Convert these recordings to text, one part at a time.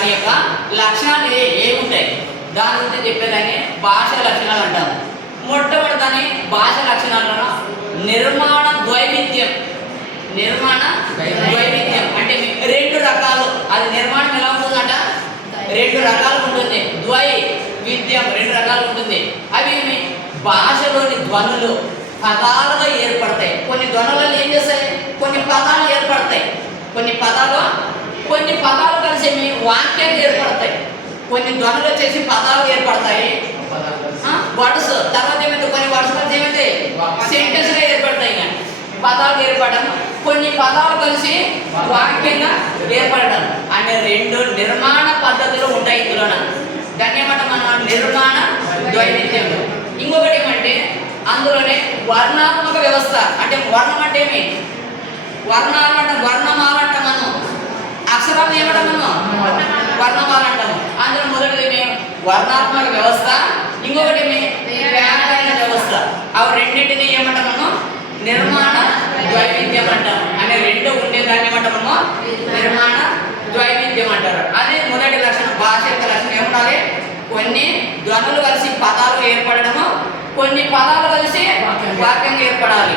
దాని యొక్క లక్షణాలు ఏ ఏముంటాయి? దాని గురించి చెప్పేదాన్ని భాష లక్షణాలు అంటాము. మొట్టమొదటి దాని భాష లక్షణాలను నిర్మాణ ద్వైవిధ్యం. నిర్మాణ ద్వైవిధ్యం. అంటే రెండు రకాలు. అది నిర్మాణం ఎలా ఉంటుందంట? రెండు రకాలు ఉంటుంది. ద్వై విద్యం రెండు రకాలు ఉంటుంది. అవి ఏమి? భాషలోని ధ్వనులు పదాలుగా ఏర్పడతాయి. కొన్ని ధ్వనులలో ఏం చేస్తాయి? కొన్ని పదాలు ఏర్పడతాయి. కొన్ని పదాలు కొన్ని పదాలు ఏమి? వాక్యాలు ఏర్పడతాయి. కొన్ని ధ్వనులు వచ్చేసి పదాలు ఏర్పడతాయి. వర్డ్స్ తర్వాత ఏమైతే కొన్ని వర్డ్స్ ఏమైతే సెంటెన్స్గా ఏర్పడతాయి ఇంకా. పదాలు ఏర్పడడం. కొన్ని పదాలు కలిసి వాక్యంగా ఏర్పడడం. అంటే రెండు నిర్మాణ పద్ధతులు ఉంటాయి ఇందులోన. దాన్ని ఏమంటాం మనం? నిర్మాణ ద్వైవిధ్యం. ఇంకొకటి ఏమంటే అందులోనే వర్ణాత్మక వ్యవస్థ. అంటే వర్ణం అంటే ఏమి? వర్ణాలు అంటే వర్ణమాల అంటాం మనం. అక్షరాలు ఏమంటాం మనం వర్ణమాల అంటాము అందులో మొదటిది మేము వర్ణాత్మక వ్యవస్థ ఇంకొకటి ఏమి వ్యాకరణ వ్యవస్థ. అవి రెండింటిని ఏమంటాం మనం నిర్మాణ ద్వైవిధ్యం అంటాం అనే రెండు ఉండేదాన్ని ఏమంటాం మనము నిర్మాణ ద్వైవిధ్యం అంటారు అదే మొదటి లక్షణం భాష యొక్క లక్షణం ఏముండాలి? కొన్ని ధ్వనులు కలిసి పదాలు ఏర్పడడము కొన్ని పదాలు కలిసి వాక్యంగా ఏర్పడాలి.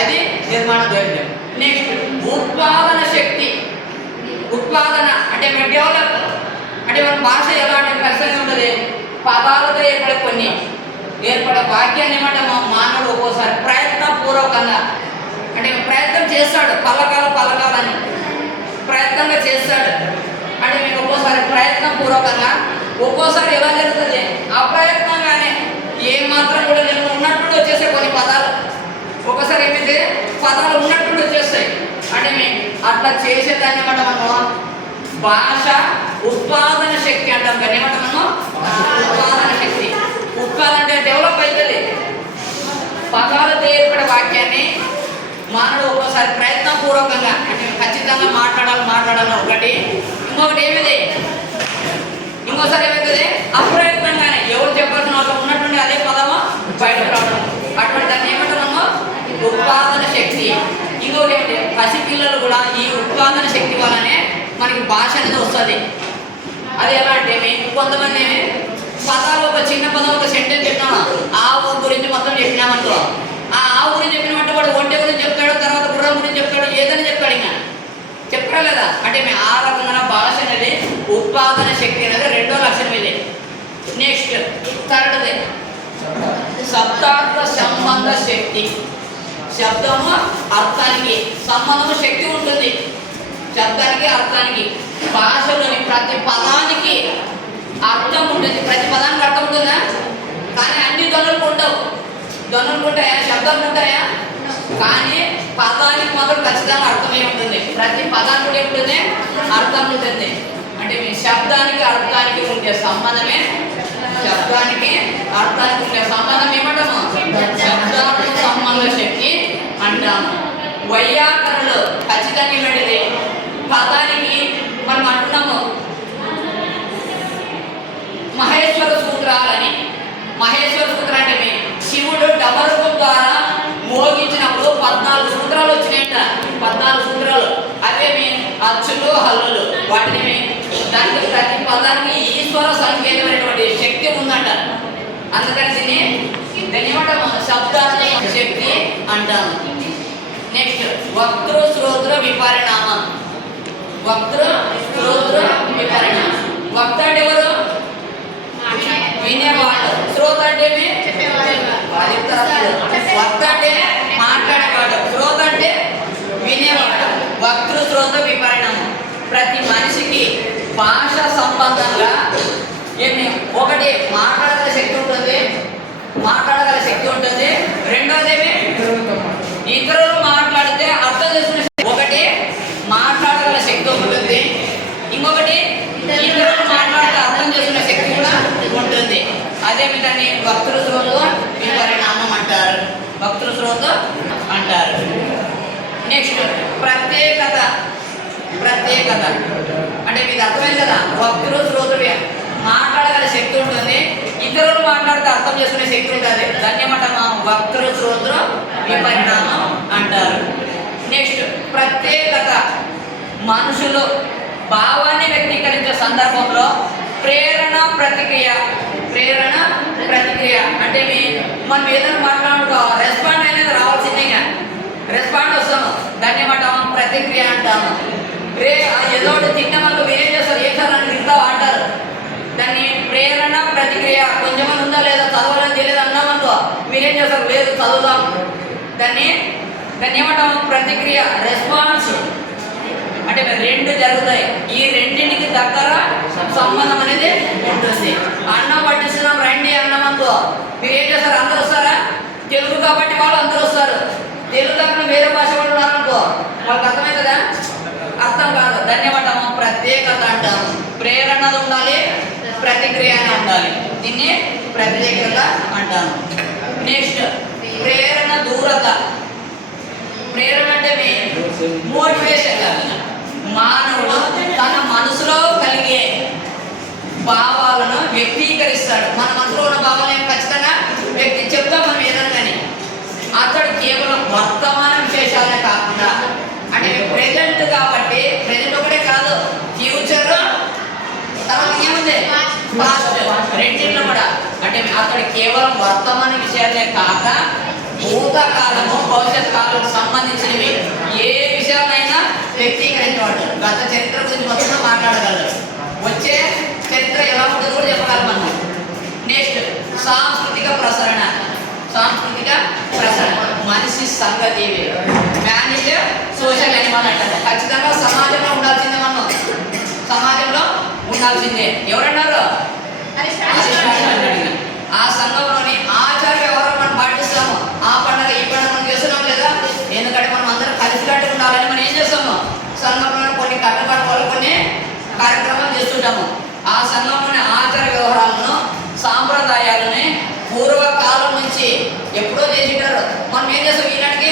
అది నిర్మాణ ద్వైవిధ్యం. నెక్స్ట్ ఉత్పాదన శక్తి. ఉత్పాదన అంటే డెవలప్ అంటే మన భాష ఎలాంటి ప్రశ్న ఉంటుంది? పదాలతో ఏర్పడే కొన్ని ఏర్పడే వాక్యాన్ని ఏమంటాము మానవుడు ఒక్కోసారి ప్రయత్నపూర్వకంగా. అంటే ప్రయత్నం చేస్తాడు పలకాల పలకాలని. ప్రయత్నంగా చేస్తాడు. అంటే మీకు ఒక్కోసారి ప్రయత్నపూర్వకంగా ఒక్కోసారి ఎలా జరుగుతుంది? అప్రయత్నంగానే ఏ మాత్రం కూడా నేను ఉన్నట్టు వచ్చేసే కొన్ని పదాలు. ఒకసారి ఏమైతే పదాలు ఉన్నట్టు వచ్చేస్తాయి. అంటే మేము అట్లా చేసేదాన్ని మనం భాష ఉత్పాదన శక్తి అంటాం కానీ ఏమంటాం మనం ఉత్పాదన శక్తి. ఉత్పాదన అంటే డెవలప్ అవుతుంది పదాలతో ఏర్పడే వాక్యాన్ని మానవుడు ఒక్కోసారి ప్రయత్నపూర్వకంగా అంటే ఖచ్చితంగా మాట్లాడాలి మాట్లాడాలి ఒకటి. ఇంకొకటి ఏమిది? ఇంకోసారి ఏమవుతుంది? అప్రయత్నంగానే. ఎవరు చెప్పాల్సిన అవసరం ఉన్నటువంటి అదే పదము బయటకు రావడం. అటువంటి దాన్ని ఏమంటున్నాము ఉత్పాదన శక్తి. ఇంకొకటి ఏంటి పసిపిల్లలు కూడా ఈ ఉత్పాదన శక్తి వల్లనే మనకి భాష అనేది వస్తుంది. అది ఎలా అంటే మేము కొంతమంది పదాలు ఒక చిన్న పదం ఒక సెంటెన్స్ చెప్పినా ఆవు గురించి మొత్తం చెప్పినామనుకో ఆ ఆవు గురించి చెప్పినట్టు వాడు ఒంటె గురించి చెప్తాడు తర్వాత గుర్రం గురించి చెప్తాడు ఏదని చెప్తాడు ఇంకా. చెప్పడం కదా అంటే మేము ఆ రకమైన భాష అనేది ఉత్పాదన శక్తి అనేది రెండో లక్షణం ఇది నెక్స్ట్ థర్డ్ది శబ్దార్థ సంబంధ శక్తి. శబ్దము అర్థానికి సంబంధము శక్తి ఉంటుంది. శబ్దానికి అర్థానికి భాషలోని ప్రతి పదానికి అర్థం ఉంటుంది. ప్రతి పదానికి అర్థం ఉంటుందా? కానీ అన్ని ధ్వనులు ఉండవు. ధ్వనులు ఉంటాయా? శబ్దాలు ఉంటాయా? కానీ పదానికి మాత్రం ఖచ్చితంగా అర్థమై ఉంటుంది. ప్రతి పదానికి కూడా ఏముంటుంది? అర్థం ఉంటుంది. అంటే మీ శబ్దానికి అర్థానికి ఉండే సంబంధమే శబ్దానికి అర్థానికి ఉండే సంబంధం ఏమంటాము? శబ్దానికి సంబంధ శక్తి అంటాము. వైయాకరణలో ఖచ్చితంగా ఏమిటిది పదానికి మనం అంటున్నాము మహేశ్వర సూత్రాలని. మహేశ్వర సూత్రం అంటే శివుడు డమరుకం ద్వారా మోగించినప్పుడు పద్నాలుగు సూత్రాలు వచ్చినాయంట. పద్నాలుగు సూత్రాలు. అవేమి అచ్చులు హల్లులు. వాటిని దానికి ప్రతి పదానికి ఈశ్వర సంకేతమైనటువంటి శక్తి ఉందంట. అందుకని దీన్ని దీన్ని ఏమంటాము శక్తి అంటాము. నెక్స్ట్ వక్తృ శ్రోత్ర విపరిణామం. వక్తృ శ్రోత్ర వికరణ వక్త అంటే ఎవరు వినేవాడు శ్రోత అంటే వక్త అంటే మాట్లాడేవాడు. శ్రోత అంటే వినేవాడు. వక్తృ శ్రోత విపరిణామం ప్రతి మనిషికి భాష సంబంధంగా ఒకటి మాట్లాడగల శక్తి ఉంటుంది మాట్లాడగల శక్తి ఉంటుంది రెండోది ఏమి ఇతరులు మాట్లాడితే అర్థం చేసుకునే శక్తి. ఒకటి మాట్లాడగల శక్తి ఉంటుంది ఇంకొకటి ఇతరులు మాట్లాడితే అర్థం చేసుకునే శక్తి కూడా ఉంటుంది అదే విధంగా భక్తుల శ్రోత విపరిణామం అంటారు భక్తుల శ్రోత అంటారు. నెక్స్ట్ ప్రత్యేకత. ప్రత్యేకత. అంటే మీకు అర్థమైంది కదా? భక్తులు శ్రోతులు. మాట్లాడగల శక్తి ఉంటుంది ఇతరులు మాట్లాడితే అర్థం చేసుకునే శక్తి ఉంటుంది. దాన్ని మా భక్తులు శ్రోతులు విపరిణామం అంటారు. నెక్స్ట్ ప్రత్యేకత. మనుషులు భావాన్ని వ్యక్తీకరించే సందర్భంలో ప్రేరణ ప్రతిక్రియ. ప్రేరణ ప్రతిక్రియ. అంటే మీ మనం ఏదైనా మాట్లాడుకో రెస్పాండ్ అనేది రావాల్సిందే. రెస్పాండ్ వస్తాము. దాన్ని ఏమంటాము ప్రతిక్రియ అంటాము. రే ఏదో ఒకటి తిన్నామనుకో ఏం చేస్తారు ఏం సార్ అని తింటావు అంటారు. దాన్ని ప్రేరణ ప్రతిక్రియ కొంచెం ఉందా లేదా చదవాలని తెలియదు అన్నామనుకో మీరేం చేస్తారు? లేదు చదువుతాం దాన్ని దాన్ని ఏమంటాము ప్రతిక్రియ రెస్పాన్స్. అంటే రెండు జరుగుతాయి. ఈ రెండింటికి దగ్గర సంబంధం అనేది ఉంటుంది. అన్నం పట్టిస్తున్నాం రండి అన్నం అనుకో మీరు ఏం చేస్తారు? అందరూ వస్తారా తెలుగు కాబట్టి వాళ్ళు అందరూ వస్తారు తెలుగు కాకుండా వేరే భాష వాళ్ళు ఉన్నారనుకో వాళ్ళకి అర్థమవుతుందా అర్థం కాదు. ధన్యవాదము ప్రత్యేకత అంటాము. ప్రేరణ ఉండాలి ప్రతిక్రియ అని ఉండాలి. దీన్ని ప్రత్యేకత అంటాను నెక్స్ట్ ప్రేరణ దూరత. ప్రేరణ అంటే మోటివేషన్ కాదు మానవుడు తన మనసులో కలిగే భావాలను వ్యక్తీకరిస్తాడు. మన మనసులో ఉన్న భావాలను ఖచ్చితంగా వ్యక్తి చెప్తాం మనం ఏదన్నా కానీ. అతడు కేవలం వర్తమాన విశేషాలే కాకుండా. అంటే ప్రెజెంట్ కాబట్టి ప్రెజెంట్ ఒకటే కాదు ఫ్యూచర్ తర్వాత ఏముంది? పాస్ట్ రెండింటిలో కూడా. అంటే అక్కడ కేవలం వర్తమాన విషయాలే కాక భూతకాలము భవిష్యత్ కాలం సంబంధించినవి ఏ విషయాలైనా వ్యక్తీకరించబడ్డు గత చరిత్ర గురించి మొత్తం మాట్లాడగలరు. వచ్చే చరిత్ర ఎలా ఉంటుందో కూడా చెప్పగలం మనం. నెక్స్ట్ సాంస్ సంగతి. మేనేజ్ సోషల్ అనిమల్ అంటారు. ఖచ్చితంగా సమాజంలో ఉండాల్సిందే మనం. సమాజంలో ఉండాల్సిందే. ఎవరన్నారు. ఆ సంఘంలోని ఆచార వ్యవహారం మనం పాటిస్తాము. ఆ పండుగ ఈ పండుగ మనం చేస్తున్నాం లేదా? ఎందుకంటే మనం అందరం కలిసికట్టుగా ఉండాలని మనం ఏం చేస్తాము? సంఘంలో కొన్ని కట్టుబాటు కొన్ని కార్యక్రమాలు చేస్తుంటాము. ఆ సంఘంలోని ఆచార వ్యవహారాలను సాంప్రదాయాలని పూర్వకాలం నుంచి ఎప్పుడో చేసింటారు మనం ఏం చేస్తాం? ఈనాటికి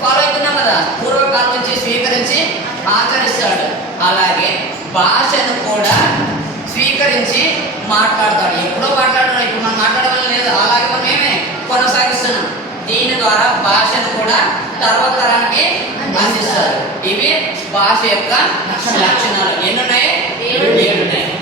ఫాలో అవుతున్నాం కదా. పూర్వకాలం నుంచి స్వీకరించి ఆచరిస్తాడు. అలాగే భాషను కూడా స్వీకరించి మాట్లాడతాడు. ఎప్పుడో మాట్లాడడం ఇప్పుడు మనం మాట్లాడడం లేదు. అలాగే మనం ఏమే? కొనసాగిస్తున్నాం. దీని ద్వారా భాషను కూడా తర్వాత తరానికి అందిస్తారు. ఇవి భాష యొక్క లక్షణాలు. ఎన్ని ఏడున్నాయి ఉన్నాయి